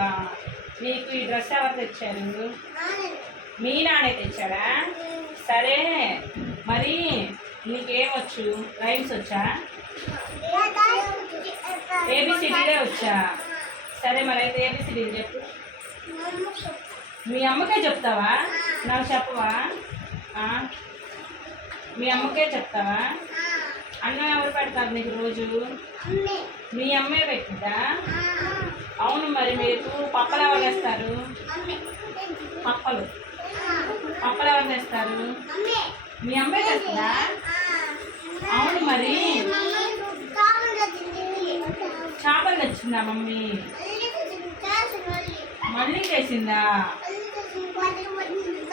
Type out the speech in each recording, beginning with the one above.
ఆ, నీకు ఈ డ్రెస్ ఎవరు తెచ్చారు? మీ నాన్నే తెచ్చాడా? సరే, మరి నీకేమొచ్చు? రైమ్స్ వచ్చా? ఏబిసిడీలే వచ్చా? సరే, మరి అయితే ఏబిసిడీలు చెప్పు. మీ అమ్మకే చెప్తావా? నాకు చెప్పవా? మీ అమ్మకే చెప్తావా? అన్నం ఎవరు పెడతారు నీకు రోజు? మీ అమ్మే పెట్టిందా? అవును, మరి మీకు పప్పలు ఎవరు వేస్తారు? పప్పలు పప్పలు ఎవరు వేస్తారు? మీ అమ్మే తెస్తుందా? అవును, మరి చేపలు తెచ్చిందా మమ్మీ? మళ్ళీ చేసిందా?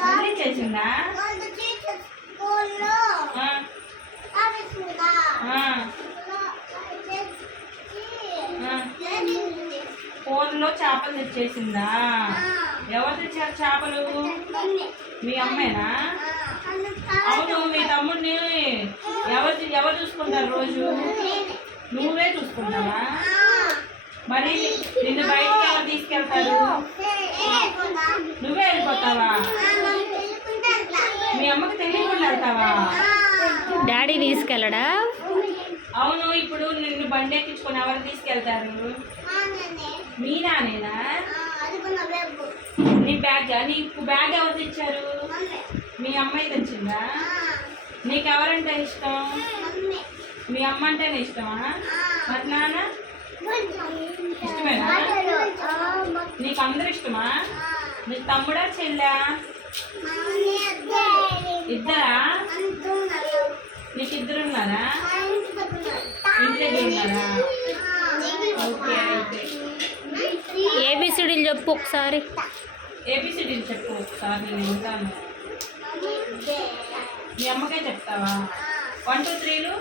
మళ్ళీ చేసిందా? ఫోన్లో చేపలు తెచ్చేసిందా? ఎవరు తెచ్చారు చేపలు? మీ అమ్మేనా? అవును, మీ తమ్ముడిని ఎవరు చూసుకుంటారు రోజు? నువ్వే చూసుకుంటావా? మరి నిన్ను బయటకి ఎవరు తీసుకెళ్తారు? నువ్వే వెళ్ళిపోతావా? మీ అమ్మకి తెలియకుండా వెళ్తావా? డాడీ తీసుకెళ్ళడా? అవును, ఇప్పుడు నిన్ను బండి ఎక్కించుకొని ఎవరు తీసుకెళ్తారు? మీ నానేనా? నీ బ్యాగ్ నీకు బ్యాగ్ ఎవరు తెచ్చారు? మీ అమ్మాయి తెచ్చిందా? నీకెవరంటే ఇష్టం? మీ అమ్మ అంటేనే ఇష్టమా? మరి నాన్న ఇష్టమేనా? నీకు అందరు ఇష్టమా? నీకు తమ్ముడా చెల్లా? ఇద్దరా? నీకు ఇద్దరు ఉన్నారా? ఇంటి దగ్గర ఉన్నారా? ఓకే, అయితే ఏబిసిడీలు చెప్పు ఒకసారి. ఏబిసిడీలు చెప్పు ఒకసారి, నేను వింటాను. మీ అమ్మకే చెప్తావా? 1 2 3